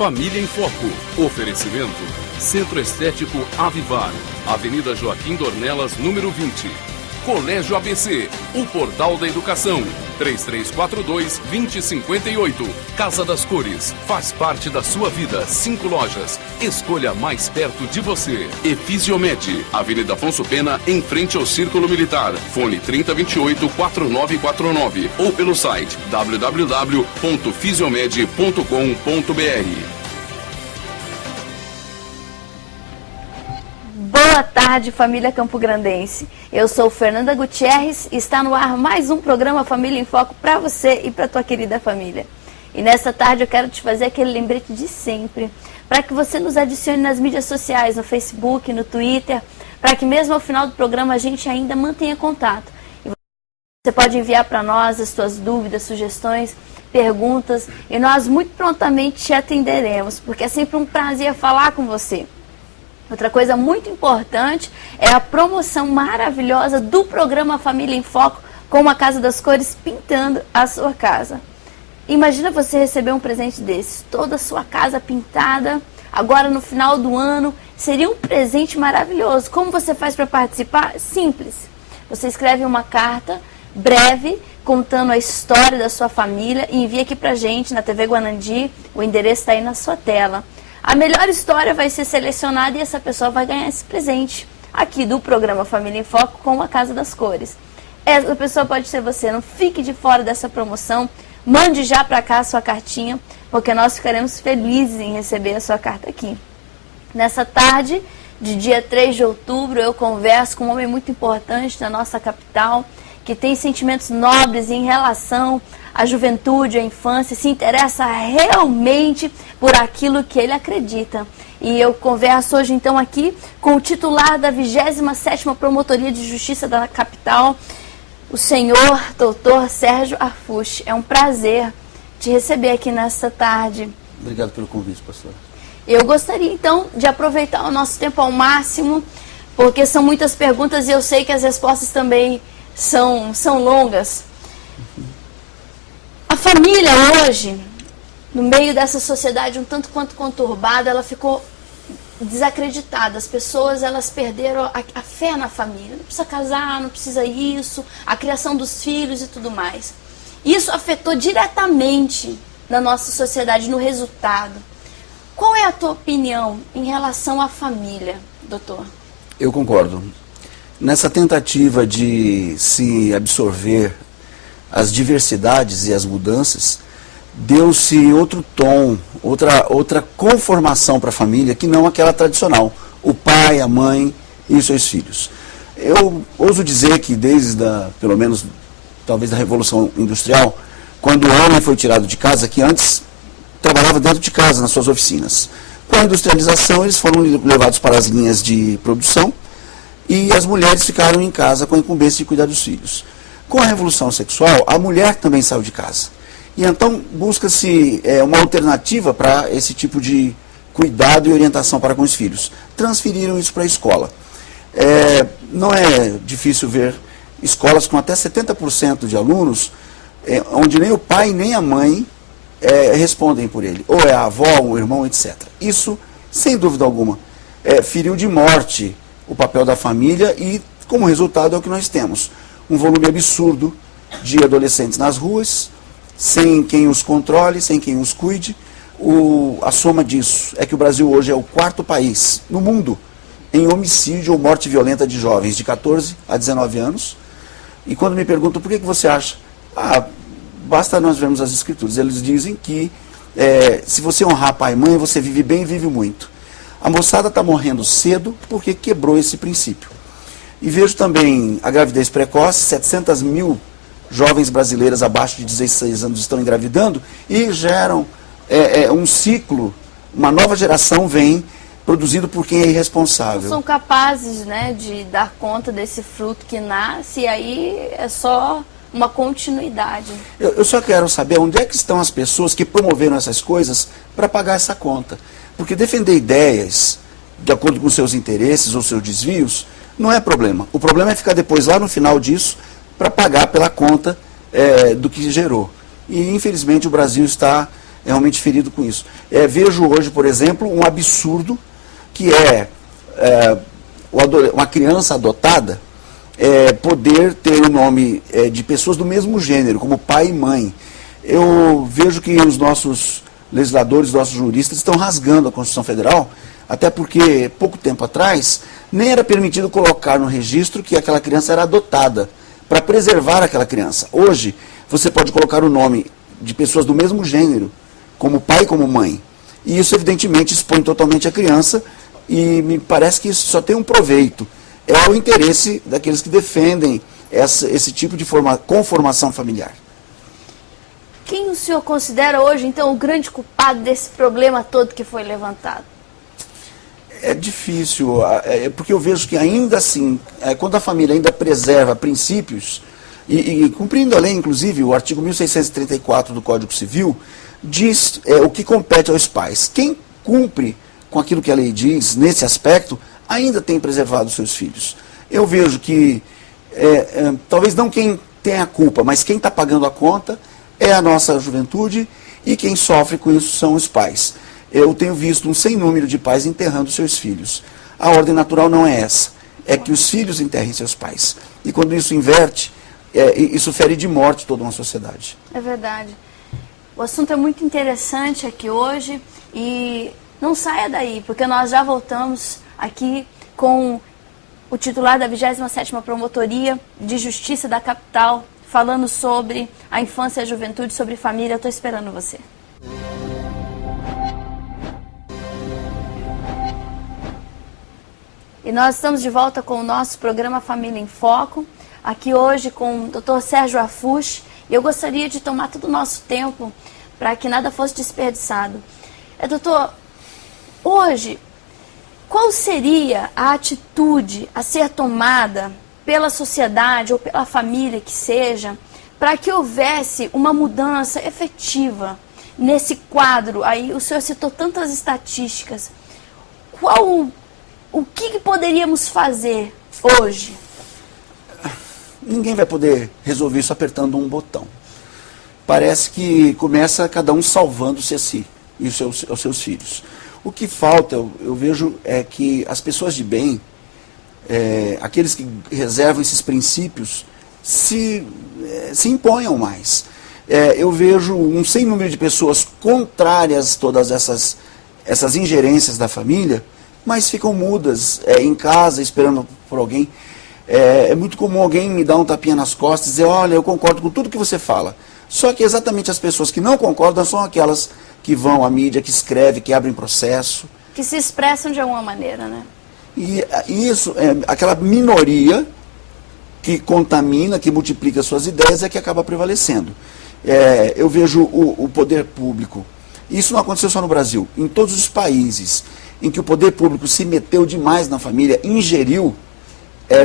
Família em Foco. Oferecimento: Centro Estético Avivar, Avenida Joaquim Dornelas, número 20. Colégio ABC, o portal da educação. 3342-2058. Casa das Cores, faz parte da sua vida. 5 lojas. Escolha mais perto de você. Efisiomed, Avenida Afonso Pena, em frente ao Círculo Militar. Fone 3028-4949 ou pelo site www.fisiomed.com.br. Boa tarde, família campograndense. Eu sou Fernanda Gutierrez e está no ar mais um programa Família em Foco para você e para tua querida família. E nessa tarde eu quero te fazer aquele lembrete de sempre, para que você nos adicione nas mídias sociais, no Facebook, no Twitter, para que mesmo ao final do programa a gente ainda mantenha contato. E você pode enviar para nós as suas dúvidas, sugestões, perguntas, e nós muito prontamente te atenderemos, porque é sempre um prazer falar com você. Outra coisa muito importante é a promoção maravilhosa do programa Família em Foco com a Casa das Cores pintando a sua casa. Imagina você receber um presente desse, toda a sua casa pintada, agora no final do ano, seria um presente maravilhoso. Como você faz para participar? Simples. Você escreve uma carta breve contando a história da sua família e envia aqui pra gente na TV Guanandi, o endereço está aí na sua tela. A melhor história vai ser selecionada e essa pessoa vai ganhar esse presente aqui do programa Família em Foco com a Casa das Cores. Essa pessoa pode ser você, não fique de fora dessa promoção, mande já para cá a sua cartinha, porque nós ficaremos felizes em receber a sua carta aqui. Nessa tarde de dia 3 de outubro, eu converso com um homem muito importante da nossa capital, que tem sentimentos nobres em relação à juventude, à infância, se interessa realmente por aquilo que ele acredita. E eu converso hoje então aqui com o titular da 27ª Promotoria de Justiça da capital, o senhor doutor Sérgio Arfucci. É um prazer te receber aqui nesta tarde. Obrigado pelo convite, pastor. Eu gostaria então de aproveitar o nosso tempo ao máximo, porque são muitas perguntas e eu sei que as respostas também são longas. A família hoje, no meio dessa sociedade um tanto quanto conturbada, ela ficou desacreditada. As pessoas, elas perderam a fé na família. Não precisa casar, não precisa isso, a criação dos filhos e tudo mais. Isso afetou diretamente na nossa sociedade, no resultado. Qual é a tua opinião em relação à família, doutor? Eu concordo. Nessa tentativa de se absorver as diversidades e as mudanças, deu-se outro tom, outra conformação para a família, que não aquela tradicional, o pai, a mãe e os seus filhos. Eu ouso dizer que pelo menos, talvez da Revolução Industrial, quando o homem foi tirado de casa, que antes trabalhava dentro de casa, nas suas oficinas. Com a industrialização, eles foram levados para as linhas de produção e as mulheres ficaram em casa com a incumbência de cuidar dos filhos. Com a revolução sexual, a mulher também saiu de casa. E então busca-se uma alternativa para esse tipo de cuidado e orientação para com os filhos. Transferiram isso para a escola. Não é difícil ver escolas com até 70% de alunos, onde nem o pai nem a mãe respondem por ele. Ou é a avó, o irmão, etc. Isso, sem dúvida alguma, feriu de morte o papel da família e, como resultado, é o que nós temos. Um volume absurdo de adolescentes nas ruas, sem quem os controle, sem quem os cuide. A soma disso é que o Brasil hoje é o 4º país no mundo em homicídio ou morte violenta de jovens de 14 a 19 anos. E quando me perguntam por que você acha, basta nós vermos as escrituras. Eles dizem que se você honrar pai e mãe, você vive bem e vive muito. A moçada está morrendo cedo porque quebrou esse princípio. E vejo também a gravidez precoce, 700 mil jovens brasileiras abaixo de 16 anos estão engravidando e geram um ciclo, uma nova geração vem produzido por quem é irresponsável. São capazes, né, de dar conta desse fruto que nasce e aí é só uma continuidade. Eu só quero saber onde é que estão as pessoas que promoveram essas coisas para pagar essa conta. Porque defender ideias de acordo com seus interesses ou seus desvios não é problema. O problema é ficar depois lá no final disso para pagar pela conta do que gerou. E infelizmente o Brasil está realmente ferido com isso. Vejo hoje, por exemplo, um absurdo que uma criança adotada poder ter o nome de pessoas do mesmo gênero, como pai e mãe. Eu vejo que os nossos legisladores, nossos juristas estão rasgando a Constituição Federal, até porque, pouco tempo atrás, nem era permitido colocar no registro que aquela criança era adotada, para preservar aquela criança. Hoje, você pode colocar o nome de pessoas do mesmo gênero, como pai e como mãe. E isso, evidentemente, expõe totalmente a criança, e me parece que isso só tem um proveito. É o interesse daqueles que defendem esse tipo de conformação familiar. Quem o senhor considera hoje, então, o grande culpado desse problema todo que foi levantado? É difícil, porque eu vejo que ainda assim, quando a família ainda preserva princípios, e cumprindo a lei, inclusive, o artigo 1634 do Código Civil, diz o que compete aos pais. Quem cumpre com aquilo que a lei diz, nesse aspecto, ainda tem preservado seus filhos. Eu vejo que, talvez não quem tem a culpa, mas quem está pagando a conta é a nossa juventude, e quem sofre com isso são os pais. Eu tenho visto um sem número de pais enterrando seus filhos. A ordem natural não é essa, é que os filhos enterrem seus pais. E quando isso inverte, isso fere de morte toda uma sociedade. É verdade. O assunto é muito interessante aqui hoje, e não saia daí, porque nós já voltamos aqui com o titular da 27ª Promotoria de Justiça da Capital, falando sobre a infância e a juventude, sobre família. Eu estou esperando você. E nós estamos de volta com o nosso programa Família em Foco, aqui hoje com o Dr. Sérgio Arfuche, e eu gostaria de tomar todo o nosso tempo para que nada fosse desperdiçado. Doutor, hoje, qual seria a atitude a ser tomada pela sociedade ou pela família que seja, para que houvesse uma mudança efetiva nesse quadro? Aí o senhor citou tantas estatísticas. O que poderíamos fazer hoje? Ninguém vai poder resolver isso apertando um botão. Parece que começa cada um salvando-se a si e os seus filhos. O que falta, eu vejo, é que as pessoas de bem, aqueles que reservam esses princípios, se imponham mais. Eu vejo um sem número de pessoas contrárias a todas essas ingerências da família, mas ficam mudas em casa, esperando por alguém. É muito comum alguém me dar um tapinha nas costas e dizer, olha, eu concordo com tudo que você fala. Só que exatamente as pessoas que não concordam são aquelas que vão à mídia, que escrevem, que abrem processo. Que se expressam de alguma maneira, né? E isso, aquela minoria que contamina, que multiplica suas ideias, é que acaba prevalecendo. Eu vejo o poder público. Isso não aconteceu só no Brasil. Em todos os países em que o poder público se meteu demais na família, ingeriu,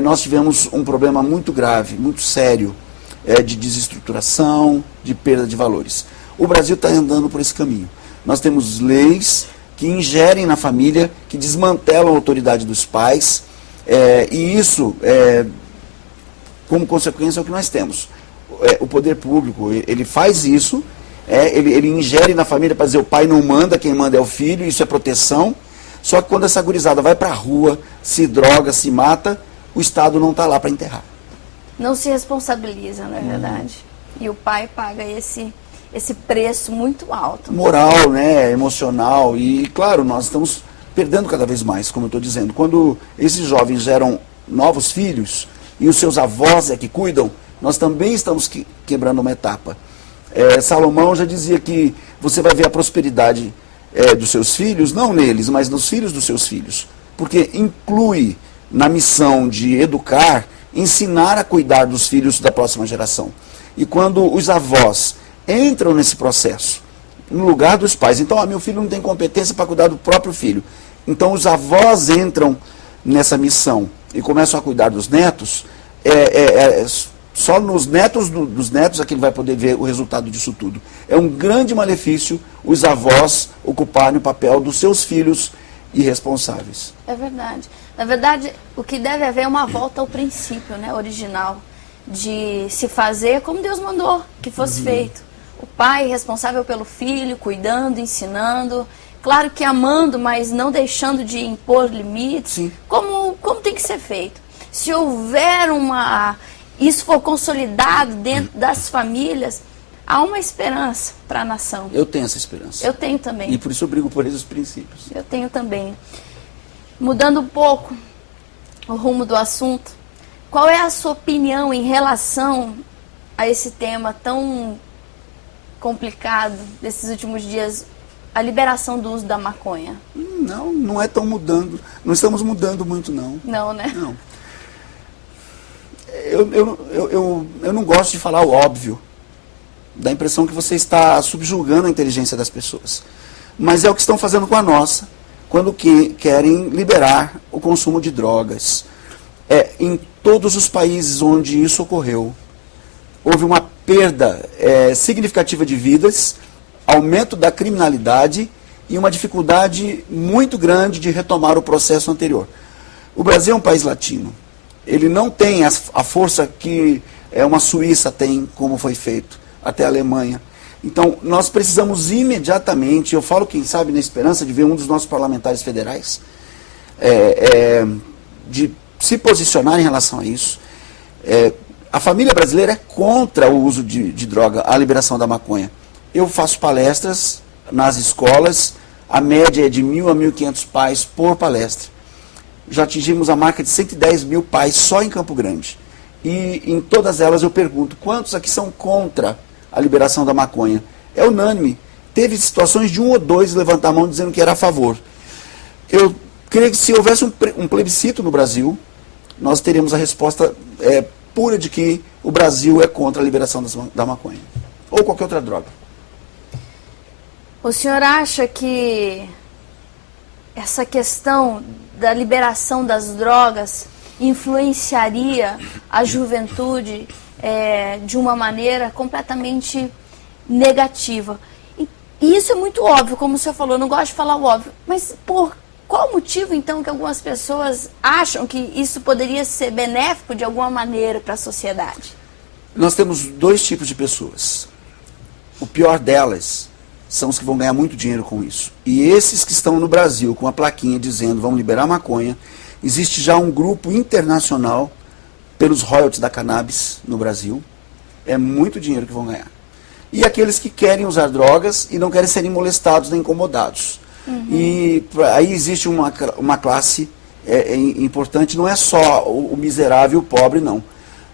nós tivemos um problema muito grave, muito sério, de desestruturação, de perda de valores. O Brasil está andando por esse caminho. Nós temos leis que ingerem na família, que desmantelam a autoridade dos pais, e isso, como consequência, é o que nós temos. O poder público, ele faz isso, ele ingere na família para dizer o pai não manda, quem manda é o filho, isso é proteção. Só que quando essa gurizada vai para a rua, se droga, se mata, o Estado não está lá para enterrar. Não se responsabiliza, não é verdade? E o pai paga esse preço muito alto. Moral, né, emocional. E, claro, nós estamos perdendo cada vez mais, como eu estou dizendo. Quando esses jovens geram novos filhos e os seus avós é que cuidam, nós também estamos quebrando uma etapa. Salomão já dizia que você vai ver a prosperidade dos seus filhos, não neles, mas nos filhos dos seus filhos. Porque inclui na missão de educar, ensinar a cuidar dos filhos da próxima geração. E quando os avós entram nesse processo, no lugar dos pais, então, meu filho não tem competência para cuidar do próprio filho. Então, os avós entram nessa missão e começam a cuidar dos netos, só nos netos dos netos é que ele vai poder ver o resultado disso tudo. É um grande malefício os avós ocuparem o papel dos seus filhos irresponsáveis. É verdade. Na verdade, o que deve haver é uma volta ao princípio, né, original, de se fazer como Deus mandou que fosse feito. O pai responsável pelo filho, cuidando, ensinando, claro que amando, mas não deixando de impor limites. Sim. Como tem que ser feito? Se houver isso for consolidado dentro das famílias, há uma esperança para a nação. Eu tenho essa esperança. Eu tenho também. E por isso eu brigo por esses princípios. Eu tenho também. Mudando um pouco o rumo do assunto, qual é a sua opinião em relação a esse tema tão complicado desses últimos dias, a liberação do uso da maconha? Não é tão mudando. Não estamos mudando muito, não. Não, né? Não. Eu não gosto de falar o óbvio. Dá a impressão que você está subjugando a inteligência das pessoas. Mas é o que estão fazendo com a nossa, quando querem liberar o consumo de drogas. Em todos os países onde isso ocorreu, houve uma perda significativa de vidas, aumento da criminalidade e uma dificuldade muito grande de retomar o processo anterior. O Brasil é um país latino. Ele não tem a força que uma Suíça tem, como foi feito, até a Alemanha. Então, nós precisamos imediatamente, eu falo, quem sabe, na esperança de ver um dos nossos parlamentares federais, de se posicionar em relação a isso. A família brasileira é contra o uso de droga, a liberação da maconha. Eu faço palestras nas escolas, a média é de 1.000 a 1.500 pais por palestra. Já atingimos a marca de 110 mil pais só em Campo Grande. E em todas elas eu pergunto, quantos aqui são contra a liberação da maconha? É unânime. Teve situações de 1 ou 2 levantar a mão dizendo que era a favor. Eu creio que se houvesse um plebiscito no Brasil, nós teríamos a resposta pura de que o Brasil é contra a liberação da maconha. Ou qualquer outra droga. O senhor acha que essa questão da liberação das drogas influenciaria a juventude de uma maneira completamente negativa? E isso é muito óbvio, como o senhor falou, eu não gosto de falar o óbvio, mas por qual motivo, então, que algumas pessoas acham que isso poderia ser benéfico de alguma maneira para a sociedade? Nós temos 2 tipos de pessoas. O pior delas são os que vão ganhar muito dinheiro com isso. E esses que estão no Brasil com a plaquinha dizendo vamos liberar maconha, existe já um grupo internacional pelos royalties da cannabis no Brasil. É muito dinheiro que vão ganhar. E aqueles que querem usar drogas e não querem serem molestados nem incomodados. Uhum. E aí existe uma classe importante, não é só o miserável e o pobre, não.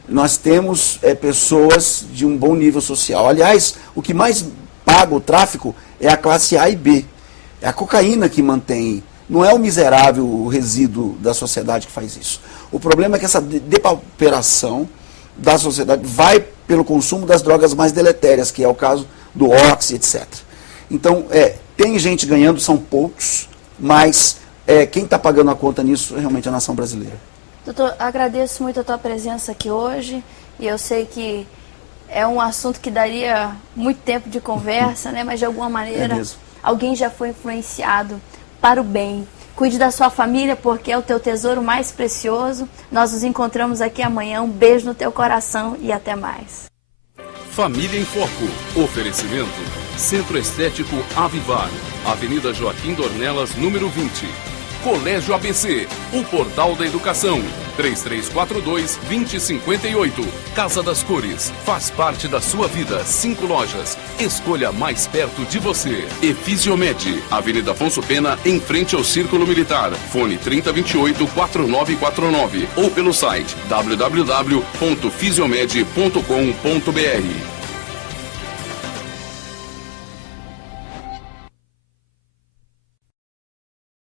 Nós temos pessoas de um bom nível social. Aliás, o que mais paga o tráfico é a classe A e B. É a cocaína que mantém. Não é o miserável, o resíduo da sociedade que faz isso. O problema é que essa depauperação da sociedade vai pelo consumo das drogas mais deletérias, que é o caso do Oxy, etc. Então, tem gente ganhando, são poucos, mas quem está pagando a conta nisso é realmente a nação brasileira. Doutor, agradeço muito a tua presença aqui hoje, e eu sei que é um assunto que daria muito tempo de conversa, né? Mas de alguma maneira alguém já foi influenciado para o bem. Cuide da sua família, porque é o teu tesouro mais precioso. Nós nos encontramos aqui amanhã. Um beijo no teu coração e até mais. Família em Foco. Oferecimento. Centro Estético Avivar. Avenida Joaquim Dornelas, número 20. Colégio ABC, o portal da educação. 3342-2058. Casa das Cores, faz parte da sua vida. 5 lojas. Escolha mais perto de você. Efisiomed, Avenida Afonso Pena, em frente ao Círculo Militar. Fone 3028-4949 ou pelo site www.fisiomed.com.br.